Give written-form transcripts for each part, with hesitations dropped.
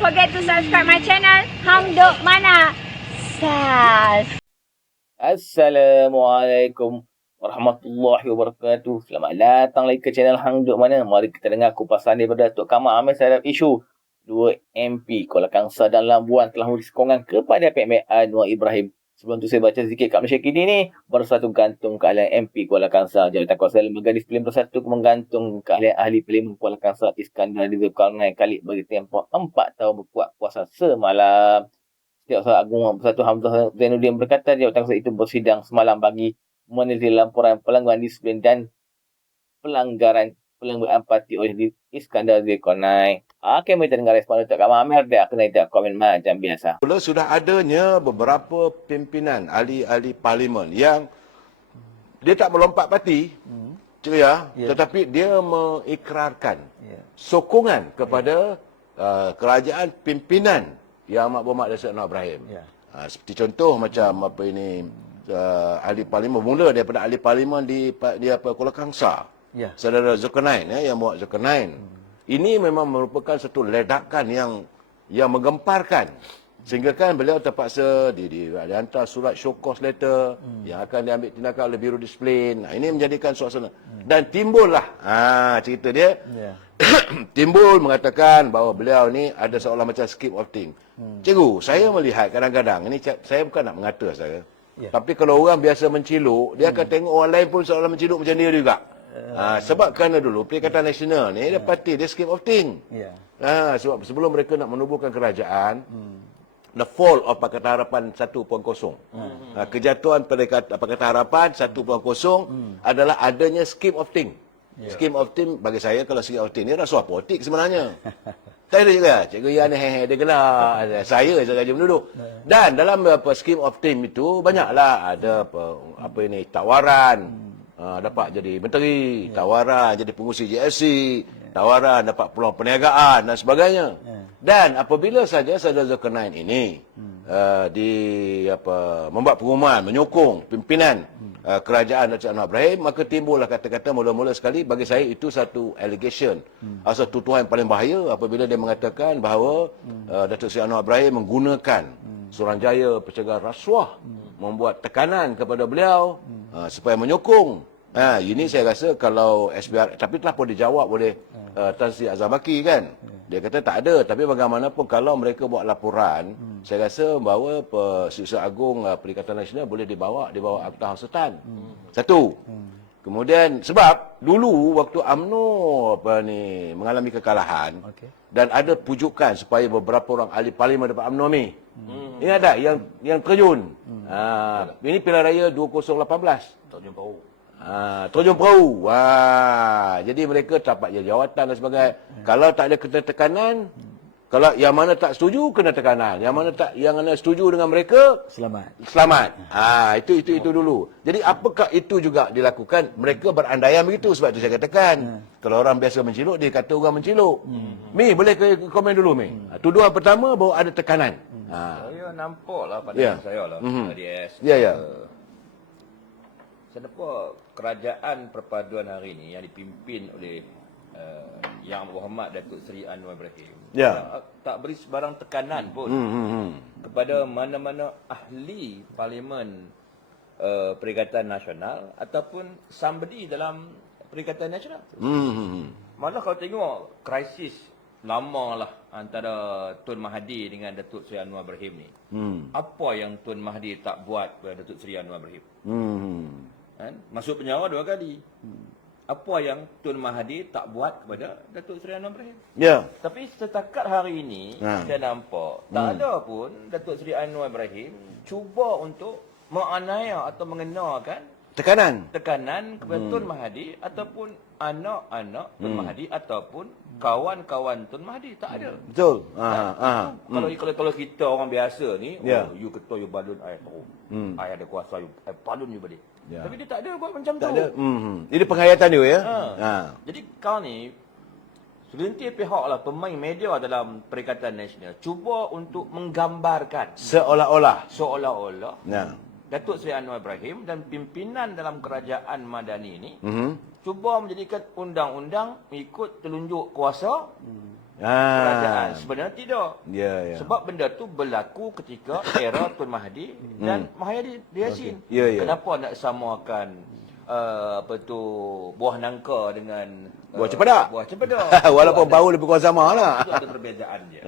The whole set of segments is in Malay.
forget to subscribe my channel Hang Duk Mana. Sas. Assalamualaikum warahmatullahi wabarakatuh. Selamat datang lagi ke channel Hang Duk Mana. Mari kita dengar kupasan daripada Tok Kamal Amir terhadap isu 2 MP Kuala Kangsar dan Labuan telah memberi sokongan kepada PMA Anwar Ibrahim. Sebelum tu saya baca sikit kat Malaysia Kini ni. Bersatu gantung keahlian MP Kuala Kangsar. Jawatankuasa Lembaga Disiplin Bersatu menggantung keahlian ahli Parlimen Kuala Kangsar Iskandar Zulkarnain Khalid bagi tempoh 4 tahun berkuat kuasa semalam. Setiausaha Agung Bersatu Hamzah Zainuddin berkata jawatankuasa itu bersidang semalam bagi meneliti laporan pelanggaran disiplin dan pelanggaran parti oleh Iskandar Zulkarnain. Okey, kita dengar respon Tok Kamal Amir dia kena tidak komen macam biasa. Sudah adanya beberapa pimpinan ahli-ahli parlimen yang dia tak melompat parti, tetapi dia mengikrarkan sokongan kepada kerajaan pimpinan Yang Amat Berhormat Datuk Anwar Ibrahim. Seperti contoh macam ahli parlimen mula daripada ahli parlimen di Kuala Kangsar. Saudara Zulkarnain yang bawa Zulkarnain. Ini memang merupakan satu ledakan yang menggemparkan. Sehingga kan beliau terpaksa dihantar surat show cause letter yang akan diambil tindakan oleh Biro Disiplin. Ini menjadikan suasana. Dan timbullah cerita dia. Timbul mengatakan bahawa beliau ni ada seolah macam skip of thing. Cikgu, saya melihat kadang-kadang, ini saya bukan nak mengata saya. Tapi kalau orang biasa menciluk, dia akan tengok orang lain pun seolah menciluk macam dia juga. Sebab kerana dulu Perikatan Nasional ni dia parti dia scheme of thing. Sebab sebelum mereka nak menubuhkan kerajaan, the fall of Pakatan Harapan 1.0. Kejatuhan Pakatan Harapan 1.0 adalah adanya scheme of thing. Scheme of thing bagi saya, kalau scheme of thing ni rasuah politik sebenarnya. Tak ada juga. Cikgu Yan dia gelak. Saya saja menduduk. Dan dalam scheme of thing itu banyaklah ada tawaran. Dapat jadi menteri, tawaran jadi pengurusi GSC, tawaran dapat peluang perniagaan dan sebagainya. Dan apabila saja Saudara Zulkarnain ini membuat pengumuman menyokong pimpinan kerajaan Datuk Anwar Ibrahim, maka timbullah kata-kata mula-mula sekali, bagi saya itu satu allegation, satu tuduhan yang paling bahaya apabila dia mengatakan bahawa Datuk Seri Anwar Ibrahim menggunakan Suruhanjaya pencegahan rasuah, membuat tekanan kepada beliau supaya menyokong. Ini saya rasa kalau SPR, tapi telah pun dijawab oleh Tan Sri Azhar Baki kan. Dia kata tak ada, tapi bagaimanapun kalau mereka buat laporan, saya rasa bahawa Setiausaha Agung Perikatan Nasional boleh dibawa Akta Hasutan. Satu. Kemudian sebab dulu waktu UMNO mengalami kekalahan, dan ada pujukan supaya beberapa orang ahli parlimen daripada UMNO ni. Ini ada yang terjun. Ini pilihan raya 2018. Terjun perahu. Jadi mereka dapat jawatan dan sebagainya. Kalau tak ada tekanan, kalau yang mana tak setuju kena tekanan, yang mana setuju dengan mereka selamat. Itu dulu. Jadi apakah itu juga dilakukan? Mereka berandaian begitu, sebab itu saya katakan. Kalau orang biasa menciluk, dia kata orang menciluk. Mi, boleh komen dulu Mi. Tuduhan pertama bahawa ada tekanan. Saya nampaklah pada saya lah. Saya nampak kerajaan perpaduan hari ini yang dipimpin oleh Yang Berhormat Datuk Seri Anwar Ibrahim tak beri sebarang tekanan pun kepada mana-mana ahli parlimen Perikatan Nasional ataupun somebody dalam Perikatan Nasional. Malah kalau tengok krisis lama lah antara Tun Mahathir dengan Datuk Seri Anwar Ibrahim ni. Apa yang Tun Mahathir tak buat kepada Datuk Seri Anwar Ibrahim? Masuk penjara 2 kali. Apa yang Tun Mahathir tak buat kepada Datuk Seri Anwar Ibrahim? Tapi setakat hari ini saya nampak tak ada pun Datuk Seri Anwar Ibrahim cuba untuk menganiaya atau mengenakan tekanan kepada Tun Mahathir ataupun anak-anak Tun Mahathir ataupun kawan-kawan Tun Mahathir. Tak ada. Betul. Kalau kita orang biasa ni, you ketua, you balun, I tahu. I ada kuasa, you balun you balik. Tapi dia tak ada buat macam tu. Tak ada. Ini penghayatan dia ya. Jadi kau ni segelintir pihak lah, pemain media dalam Perikatan Nasional cuba untuk menggambarkan seolah-olah Datuk Seri Anwar Ibrahim dan pimpinan dalam kerajaan Madani ini cuba menjadikan undang-undang mengikut telunjuk kuasa kerajaan. Sebenarnya tidak. Ya. Sebab benda tu berlaku ketika era Tun Mahathir dan Mahathir Yassin. Ya. Kenapa nak samakan buah nangka dengan Buah cempedak. Buah cempedak. Walaupun bau lebih kurang sama lah. Itu ada perbezaan dia.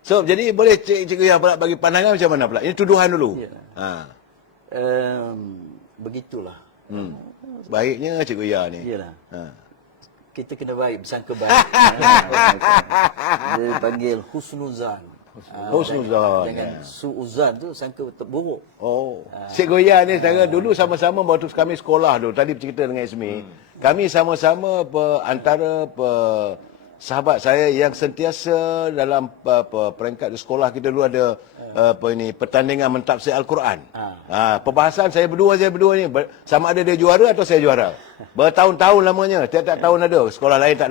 So, jadi boleh Cikgu Yah pula bagi pandangan macam mana pula? Ini tuduhan dulu. Ya. Begitulah. Baiknya Cikgu Yah ni. Iyalah. Kita kena baik, bersangka baik. Dia panggil husnuzan. Husnuzan. Jangan suuzan tu sangka buruk. Cikgu Yah ni sekarang dulu sama-sama waktu kami sekolah dulu. Tadi bercerita dengan Ismi. Kami sama-sama antara sahabat saya yang sentiasa dalam peringkat di sekolah kita dulu ada pertandingan mentafsir Al-Quran. Perbahasan saya berdua ni sama ada dia juara atau saya juara. Bertahun-tahun lamanya, tiap-tiap tahun ada. Sekolah lain tak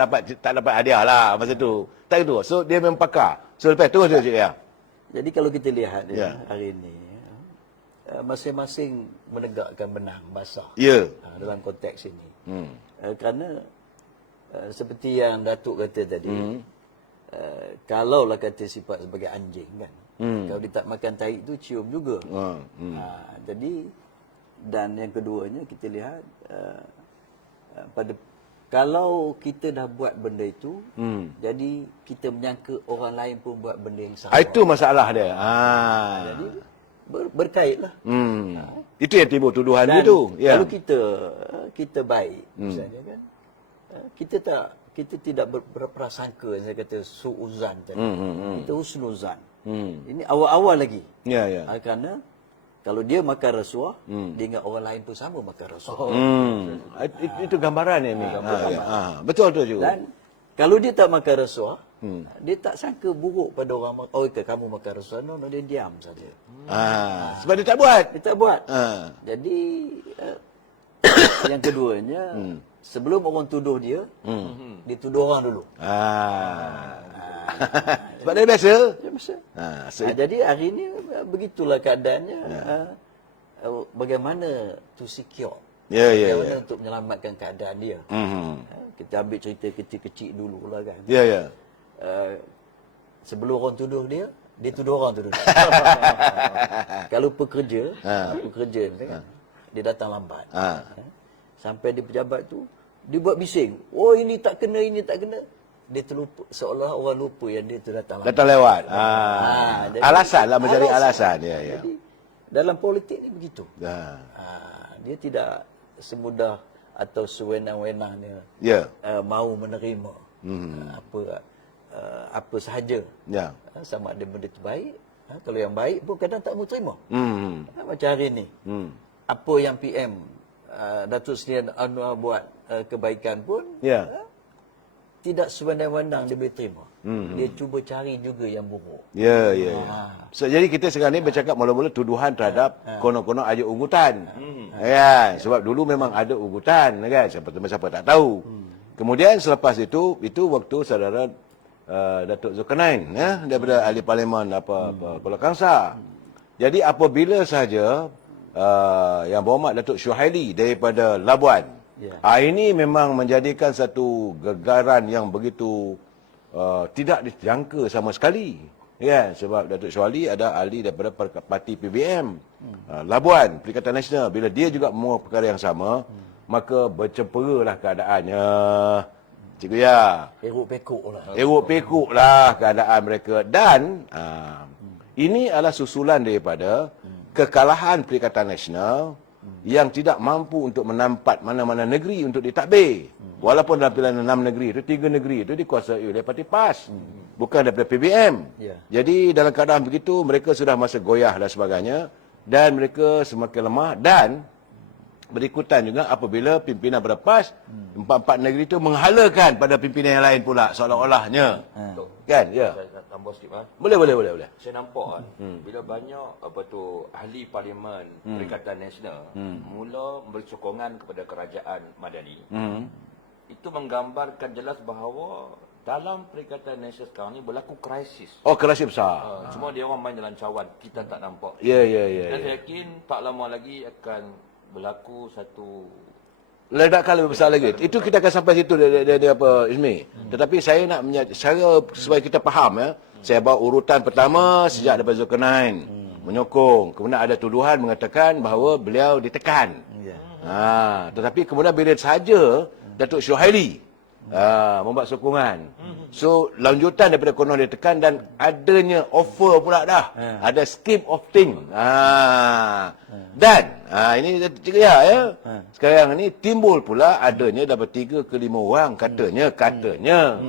dapat hadiah lah masa tu. Tak gitu. So dia memang pakar. So lepas terus dia Cikgu Yah. Jadi kalau kita lihat hari ini, masing-masing menegakkan benang basah dalam konteks ini. Kerana seperti yang Datuk kata tadi, kalaulah kata sifat sebagai anjing kan, kalau dia tak makan tahi tu cium juga. Jadi dan yang keduanya kita lihat kalau kita dah buat benda itu, jadi kita menyangka orang lain pun buat benda yang sama. Itu masalah dia. Jadi berkaitlah. Itu yang timbul tuduhan dia tu. Kalau kita baik, misalnya kan, kita tidak berprasangka, saya kata suuzan tadi. Kita husnuzan. Ini awal-awal lagi. Kerana kalau dia makan rasuah, dia ingat orang lain pun sama makan rasuah. Itu gambaran ni. Betul tu juga. Dan kalau dia tak makan rasuah, dia tak sangka buruk pada orang, kamu makan rasuah. No, dia diam saja. Sebab dia tak buat. Dia tak buat. Jadi yang keduanya, sebelum orang tuduh dia, dia tuduh orang dulu. Sebab dia biasa. Jadi hari ini begitulah keadaannya. Bagaimana to secure. Bagaimana untuk menyelamatkan keadaan dia. Kita ambil cerita kecil-kecil dulu lah kan. Sebelum orang tuduh dia tuduh orang tuduh dia. Kalau pekerja misalkan, dia datang lambat. Sampai di pejabat tu, dia buat bising. Ini tak kena, ini tak kena. Dia terlupa, seolah orang lupa yang dia tu datang lewat. Jadi, alasan lah, mencari alasan. Jadi, dalam politik ni begitu. Dia tidak semudah atau sewenang-wenangnya mau menerima apa sahaja. Sama ada benda itu baik. Kalau yang baik pun kadang tak mau terima. Macam hari ni. Apa yang PM Datuk Seri Anwar buat kebaikan pun tidak sewenang-wenang dia boleh terima. Dia cuba cari juga yang buruk. So, jadi kita sekarang ni bercakap mula-mula tuduhan terhadap konon-konon ada ugutan. Sebab dulu memang ada ugutan kan. Siapa tak tahu. Kemudian selepas itu waktu saudara Datuk Zulkarnain daripada ahli parlimen Kuala Kangsar. Jadi apabila sahaja yang berhormat Datuk Syuhaili daripada Labuan, ini memang menjadikan satu gegaran yang begitu tidak dijangka sama sekali. Sebab Datuk Syuhaili ada ahli daripada parti PBM Labuan, Perikatan Nasional. Bila dia juga membawa perkara yang sama, maka bercemperalah keadaannya. Cikgu Yah. Eruk pekuk lah keadaan mereka. Dan ini adalah susulan daripada kekalahan Perikatan Nasional yang tidak mampu untuk menampat mana-mana negeri untuk ditadbir. Walaupun dalam pilihan 6 negeri itu, 3 negeri itu dikuasai oleh Parti PAS. Bukan daripada PBM. Jadi dalam keadaan begitu, mereka sudah masa goyah dan sebagainya. Dan mereka semakin lemah. Dan berikutan juga apabila pimpinan berlepas, 4 negeri itu menghalakan pada pimpinan yang lain pula, seolah-olahnya. Kan? Saya tambah sikit. Boleh. Saya nampak bila banyak ahli parlimen Perikatan Nasional mula memberi sokongan kepada kerajaan Madani, itu menggambarkan jelas bahawa dalam Perikatan Nasional sekarang ni berlaku krisis. Krisis besar. Cuma dia orang main dalam cawan, kita tak nampak. Ya. Dan saya yakin tak lama lagi akan berlaku satu ledakan lebih besar lagi. Itu kita akan sampai situ dia apa Ismi. Tetapi saya nak cara supaya kita faham ya. Saya bawa urutan pertama sejak daripada Zulkarnain menyokong. Kemudian ada tuduhan mengatakan bahawa beliau ditekan. Tetapi kemudian bila saja Datuk Syuhaili membuat sokongan. So lanjutan daripada konon ditekan dan adanya offer pula dah. Ada scheme of thing. Dan ini ya. Sekarang ni timbul pula adanya dapat 3 ke 5 orang katanya.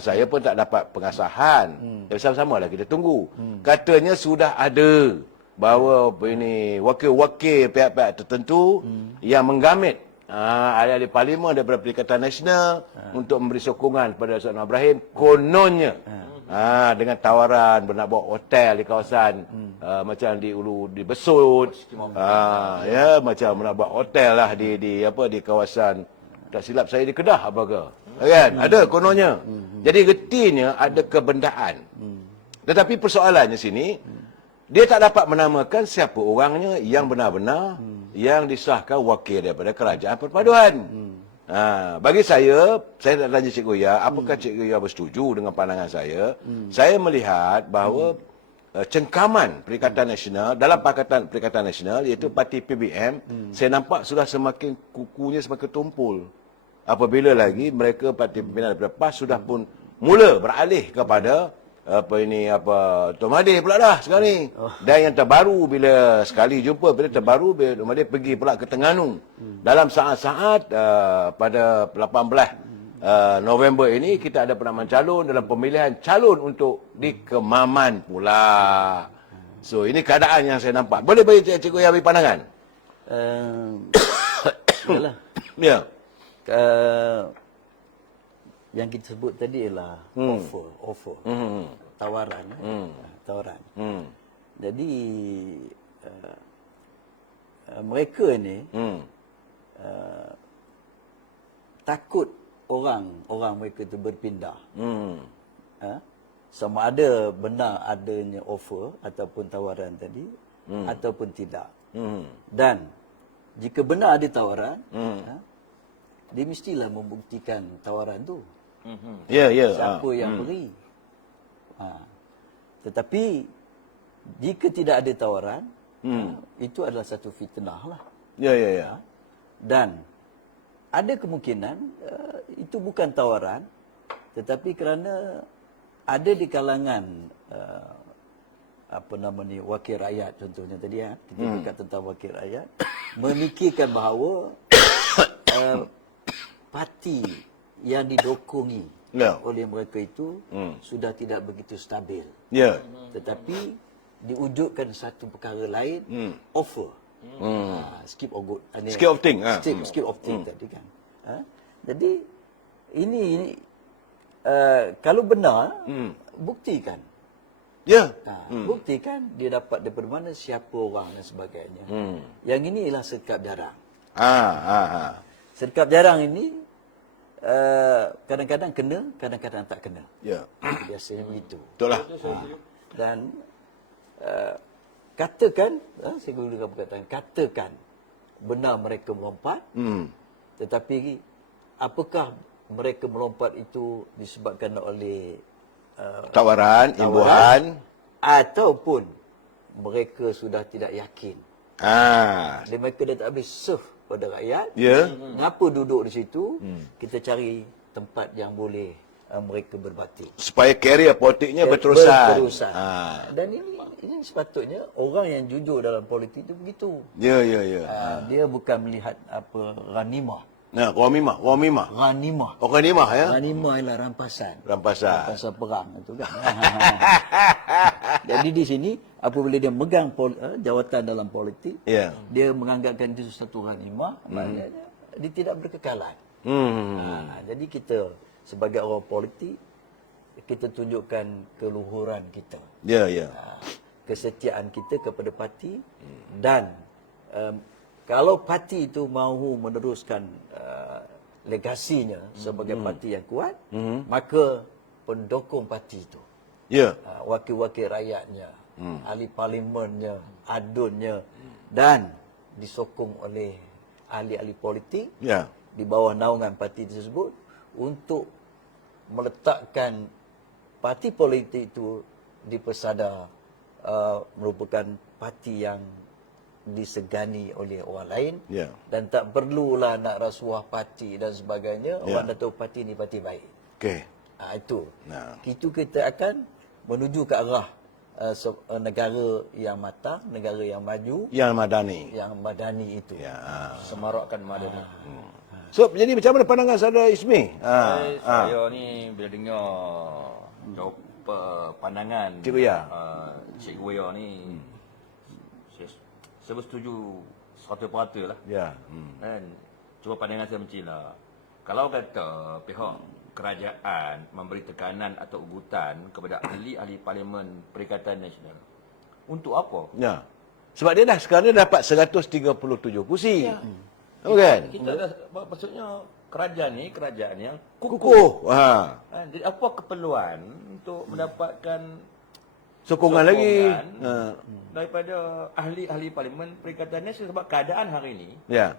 Saya pun tak dapat pengasahan. Sama-sama lah kita tunggu. Katanya sudah ada bahawa ini wakil-wakil pihak-pihak tertentu yang menggamit ahli-ahli parlimen daripada Perikatan Nasional untuk memberi sokongan kepada Datuk Anwar Ibrahim kononnya dengan tawaran nak bawa hotel di kawasan macam di Ulu di Besut ya macam nak buat hotel lah di kawasan tak silap saya di Kedah apa ke kan ada kononnya jadi retinya ada kebendaan tetapi persoalannya sini dia tak dapat menamakan siapa orangnya yang benar-benar yang disahkan wakil daripada kerajaan perpaduan. Bagi saya nak tanya Cikgu Ya, apakah Cikgu Ya bersetuju dengan pandangan saya? Saya melihat bahawa cengkaman Perikatan Nasional, dalam Pakatan Perikatan Nasional, iaitu parti PBM, saya nampak sudah semakin kukunya semakin tumpul. Apabila lagi mereka parti pimpinan daripada PAS sudah pun mula beralih kepada Tuan Mahathir pula dah sekarang ni. Dan yang terbaru bila sekali jumpa bila Tuan Mahathir pergi pula ke Terengganu. Dalam saat-saat pada 18 November ini kita ada penamaan calon dalam pemilihan calon untuk di Kemaman pula. So ini keadaan yang saya nampak. Boleh bagi Cikgu yang beri pandangan? Yalah. Ya. Yang kita sebut tadi ialah offer. Tawaran. Tawaran. Jadi mereka ni takut orang mereka tu berpindah. Sama ada benar adanya offer ataupun tawaran tadi ataupun tidak. Dan jika benar ada tawaran, dia mestilah membuktikan tawaran tu. Siapa yang beri. Tetapi jika tidak ada tawaran, itu adalah satu fitnah lah. Dan ada kemungkinan itu bukan tawaran, tetapi kerana ada di kalangan wakil rakyat contohnya tadi kita bercakap tentang wakil rakyat memikirkan bahawa parti yang didokongi oleh mereka itu sudah tidak begitu stabil. Tetapi diwujudkan satu perkara lain, offer. Skip of good. Skip of thing. Skip of thing tadi kan. Jadi ini kalau benar buktikan. Buktikan dia dapat daripada mana, siapa orang dan sebagainya. Yang ini ialah serkap jarang. Serkap jarang ini kadang-kadang kena, kadang-kadang tak kena. Biasanya begitu. Betul lah. Dan katakan, saya gunakan perkataan, katakan benar mereka melompat, tetapi apakah mereka melompat itu disebabkan oleh tawaran, imbuhan, ataupun mereka sudah tidak yakin. Dan mereka dah tak habis serve pada rakyat. Mengapa duduk di situ? Kita cari tempat yang boleh mereka berbakti. Supaya karier politiknya berterusan. Dan ini sepatutnya orang yang jujur dalam politik itu begitu. Dia bukan melihat apa ghanimah. Ghanimah. Ghanimah. Ghanimah ya. Ghanimah ialah rampasan. Rampasan Perang itu kan. Jadi di sini apabila dia megang jawatan dalam politik, dia menganggapkan itu satu ghanimah, maknanya dia tidak berkekalan. Jadi kita sebagai orang politik, kita tunjukkan keluhuran kita. Kesetiaan kita kepada parti dan kalau parti itu mahu meneruskan legasinya sebagai parti yang kuat, maka pendukung parti itu, wakil-wakil rakyatnya, ahli parlimennya, adunnya, dan disokong oleh ahli-ahli politik Ya. di bawah naungan parti tersebut untuk meletakkan parti politik itu di pesada merupakan parti yang disegani oleh orang lain, Ya. dan tak perlulah nak rasuah parti dan sebagainya. Orang dah tahu parti ni parti baik. Okey. Itu. Nah. Itu kita akan menuju ke arah negara yang matang, negara yang maju, Yang madani. yang madani itu. Ya. Semarakkan madani. So, jadi macam mana pandangan saudara Ismi? Saya ni bila dengar pandangan Cikgu Ya. Cikgu Ya ni, saya bersetuju 100% lah. Ya. Kan? Cuma pandangan saya macam lah. Kalau kata pihak kerajaan memberi tekanan atau ugutan kepada ahli-ahli Parlimen Perikatan Nasional, untuk apa? Ya. Sebab dia sekarang dia dapat 137 kursi. Ya. Kan? Kita dah, maksudnya kerajaan ni kerajaan yang Kukuh. Kan? Jadi apa keperluan untuk mendapatkan Sokongan lagi. daripada ahli-ahli Parlimen Perikatan Nasional, sebab keadaan hari ini Ya.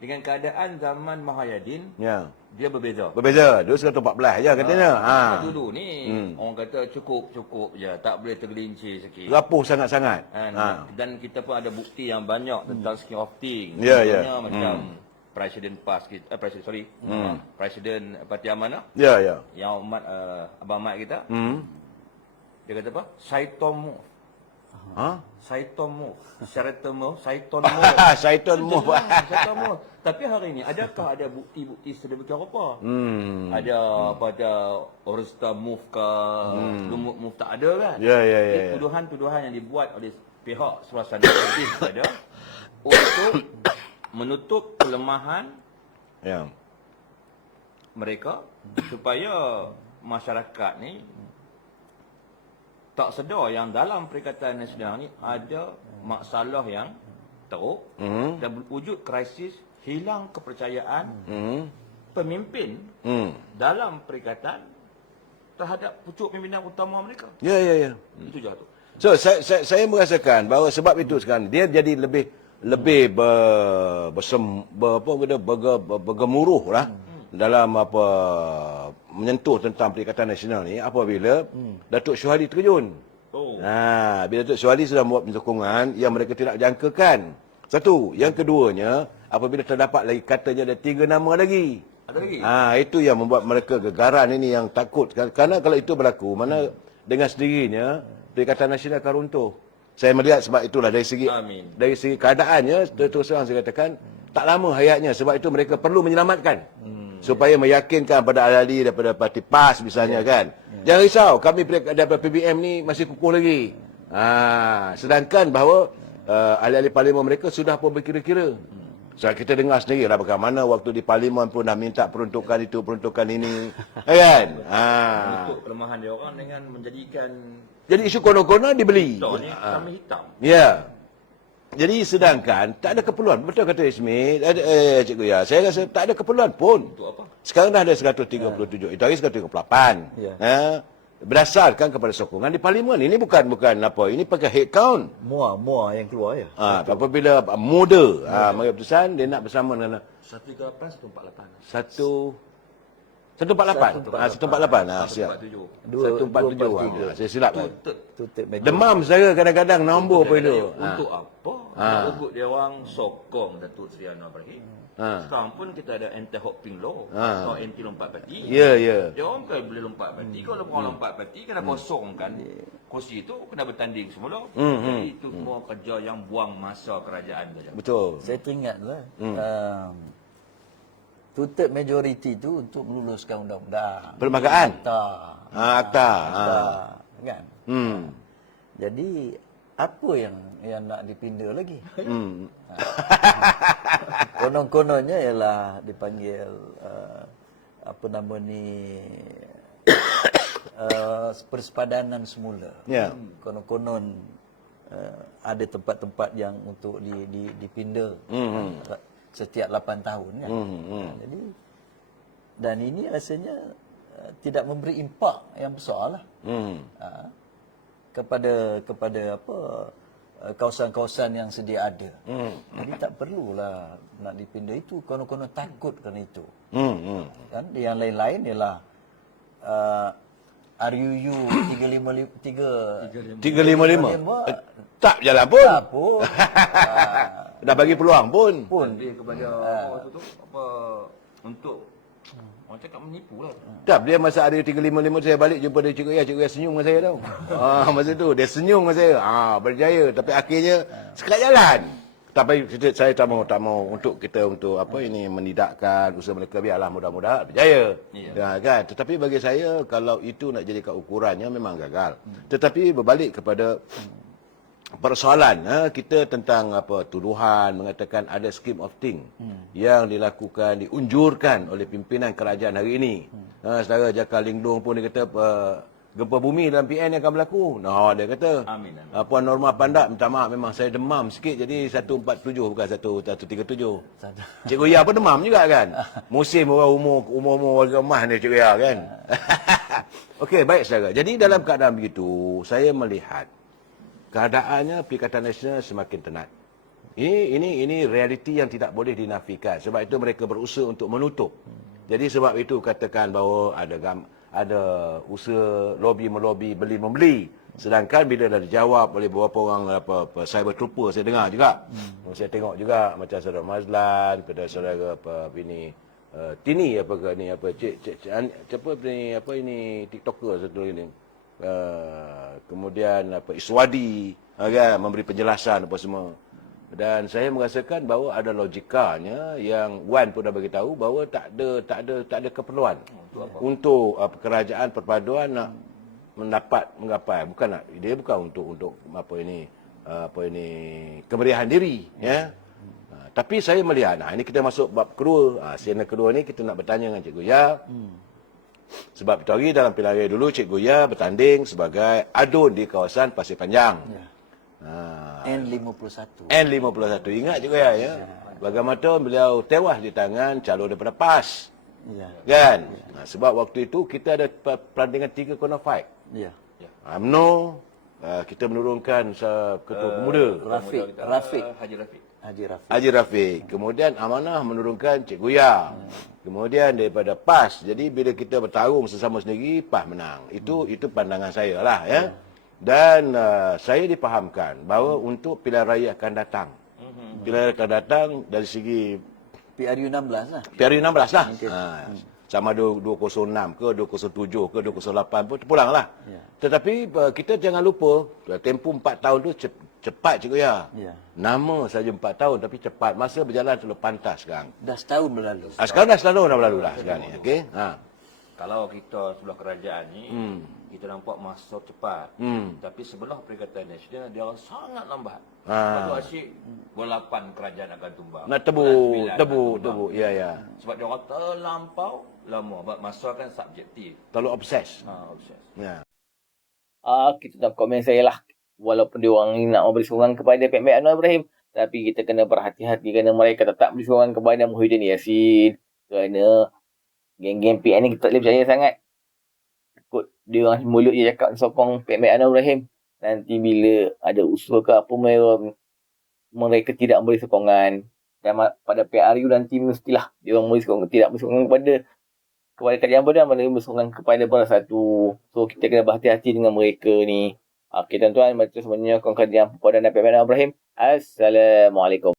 dengan keadaan zaman Mahayadin Ya. dia berbeza. Berbeza. Dulu 114 je katanya. Dulu ni orang kata cukup je, tak boleh tergelincir sikit. Rapuh sangat-sangat. Dan kita pun ada bukti yang banyak tentang scheme of things. Ya, ya. Contohnya macam Presiden PAS kita, Presiden Parti Amanah Ya, ya. yang Abang Mat kita, dia kata apa? Saitomo. Saitomo. Syaratomo. Saitomo. Syaitonmu. Saitomo. Tapi hari ini, adakah ada bukti-bukti sedemikian rupa? Ada pada Oresta Move ke Lumut Move, tak ada kan? Ya, ya, ya. Jadi tuduhan-tuduhan yang dibuat oleh pihak suasana politik ada untuk menutup kelemahan Ya. mereka supaya masyarakat ni tak sedar yang dalam Perikatan Nasional ni ada masalah yang teruk dan berwujud krisis, hilang kepercayaan pemimpin dalam perikatan terhadap pucuk pimpinan utama mereka. Ya, ya, ya. Itu je tu. So, saya merasakan bahawa sebab itu sekarang dia jadi lebih bergemuruh lah dalam menyentuh tentang Perikatan Nasional ni apabila Datuk Syuhadi terjun. Bila Datuk Syuhadi sudah membuat sokongan yang mereka tidak jangkakan. Satu, yang keduanya apabila terdapat lagi katanya ada 3 nama lagi. Ada lagi? Itu yang membuat mereka gegaran ini, yang takut. Kerana kalau itu berlaku, mana dengan sendirinya Perikatan Nasional akan runtuh. Saya melihat sebab itulah dari segi keadaannya, terus terang saya katakan tak lama hayatnya. Sebab itu mereka perlu menyelamatkan supaya meyakinkan pada ahli daripada parti PAS misalnya kan. Jangan risau, kami daripada PBM ni masih kukuh lagi. Sedangkan bahawa ahli-ahli parlimen mereka sudah pun berkira-kira. So, kita dengar sendirilah bagaimana waktu di parlimen pun dah minta peruntukan itu, peruntukan ini. Kan? Untuk kelemahan dia orang dengan menjadikan jadi isu konon-konon dibeli. ni kami hitam. Ya. Jadi sedangkan tak ada keperluan. Betul kata Ismi, Cikgu Ya. Saya rasa tak ada keperluan pun. Untuk apa? Sekarang dah ada 137. Itu hari 138. Ya. Berdasarkan kepada sokongan di parlimen. Ini bukan apa. Ini pakai head count. Muar yang keluar ya. Apabila muda mengambil keputusan, dia nak bersama dengan 138, 148. 148. Siap. 147. Saya silap kan. Demam saya kadang-kadang nombor pun itu. Untuk apa? Nak ugut dia orang sokong Datuk Seri Anwar Ibrahim. Sekarang pun kita ada anti-hopping law atau anti-lompat parti. Ya, ya. Dia orang kan boleh lompat parti. Kalau orang lompat parti, kena kosongkan kursi itu, kena bertanding semula. Jadi itu semua kerja yang buang masa kerajaan saja. Betul. Saya teringat lah. Two-third majority tu untuk meluluskan undang-undang. Perlembagaan. Akta. Akta. Kan? Jadi apa yang nak dipinda lagi? Konon-kononnya ialah dipanggil persepadanan semula. Ya. Konon-konon ada tempat-tempat yang untuk dipinda setiap 8 tahun kan. Jadi dan ini rasanya tidak memberi impak yang besar lah kepada kawasan-kawasan yang sedia ada. Jadi tak perlulah nak dipindah itu, konon-konon takut kerana itu. Kan yang lain-lain ialah RUU 355 Tak jalan pun. tak pun. Dah bagi peluang pun. Dia kepada apa tu apa untuk orang cakap menipu lah. Tak, dia masa ada 355 saya balik jumpa dia Cikgu Ya senyum dengan saya tau. Masa tu dia senyum dengan saya. Berjaya, tapi akhirnya sekat jalan. Tapi saya tak mau untuk kita untuk apa ini menidakkan usaha mereka, biarlah mudah-mudahan berjaya. Ya, kan? Tetapi bagi saya kalau itu nak jadikan ukurannya memang gagal. Tetapi berbalik kepada persoalan kita tentang apa tuduhan mengatakan ada scheme of thing yang dilakukan, diunjurkan oleh pimpinan kerajaan hari ini. Saudara Jakar Linglong pun dia kata gempa bumi dalam PN yang akan berlaku. Dia kata. Amin. Puan Norma Pandak minta maaf, memang saya demam sikit jadi 147 bukan 137. Cikgu Ya pun demam juga kan. Musim orang umur warga emas ni Cikgu Ya kan. Okey, baik saudara. Jadi dalam keadaan begitu, saya melihat keadaannya Perikatan Nasional semakin tenat. Ini realiti yang tidak boleh dinafikan. Sebab itu mereka berusaha untuk menutup. Jadi sebab itu katakan bahawa ada usaha lobby-melobi, beli-membeli. Sedangkan bila dah dijawab oleh beberapa orang cyber trooper, saya dengar juga. Saya tengok juga macam saudara Mazlan, kepada saudara Tini apa ini TikToker satu ini. Kemudian Iswadi kan memberi penjelasan apa semua. Dan saya merasakan bahawa ada logikanya yang Wan pun dah bagi tahu bahawa tak ada keperluan untuk kerajaan perpaduan nak mendapat menggapai, dia bukan untuk apa ini kemeriahan diri ya. Tapi saya melihat ini kita masuk bab kedua. Sena kedua ni kita nak bertanya dengan Cikgu Ya. Sebab itu hari dalam pilihan raya dulu Cikgu Ya bertanding sebagai adun di kawasan Pasir Panjang. N51. Ingat Cikgu Ya. Bagaimana beliau tewas di tangan calon daripada PAS. Kan? Sebab waktu itu kita ada pertandingan 3 corner fight. UMNO, kita menurunkan ketua pemuda Haji Rafiq. Kemudian Amanah menurunkan Cikgu Ya. Kemudian daripada PAS. Jadi bila kita bertarung sesama sendiri, PAS menang. Itu pandangan saya lah ya. Dan saya dipahamkan bahawa untuk pilihan raya akan datang. Pilihan raya akan datang dari segi PRU 16 lah. PRU 16 lah. Sama 206 ke 207 ke 208 pun terpulang lah. Tetapi kita jangan lupa tempoh 4 tahun tu cepat Cikgu Ya. Nama saja 4 tahun tapi cepat. Masa berjalan terlalu pantas sekarang. Dah setahun berlalu. Sekarang dah setahun dah berlalu lah sekarang ni. Okey. Kalau kita sebelah kerajaan ni, kita nampak masa cepat. Tapi sebelah Perikatan Nasional dia orang sangat lambat. Kalau asyik bola 8 kerajaan akan tumbang. Nak tebu. Ya. Sebab dia orang terlampau lama. Masa kan subjektif. Terlalu obses. Obses. Ya. Kita dalam komen saya lah. Walaupun dia orang nak memberi sokongan kepada Pek Anwar Ibrahim, tapi kita kena berhati-hati kerana mereka tetap beri sokongan kepada Muhyiddin Yassin. Kerana geng-geng PN ni kita tak boleh percaya sangat. Takut dia orang mulut je cakap sokong Pek Anwar Ibrahim. Nanti bila ada usul ke apa, mereka tidak beri sokongan. Dan pada PRU nanti mestilah dia orang beri sokongan, tidak beri sokongan kepada kerajaan pun, dan beri sokongan kepada bersatu. So kita kena berhati-hati dengan mereka ni. Okey tuan-tuan, macam semuanya kongkajian Puan dan Pek Anwar Ibrahim. Assalamualaikum.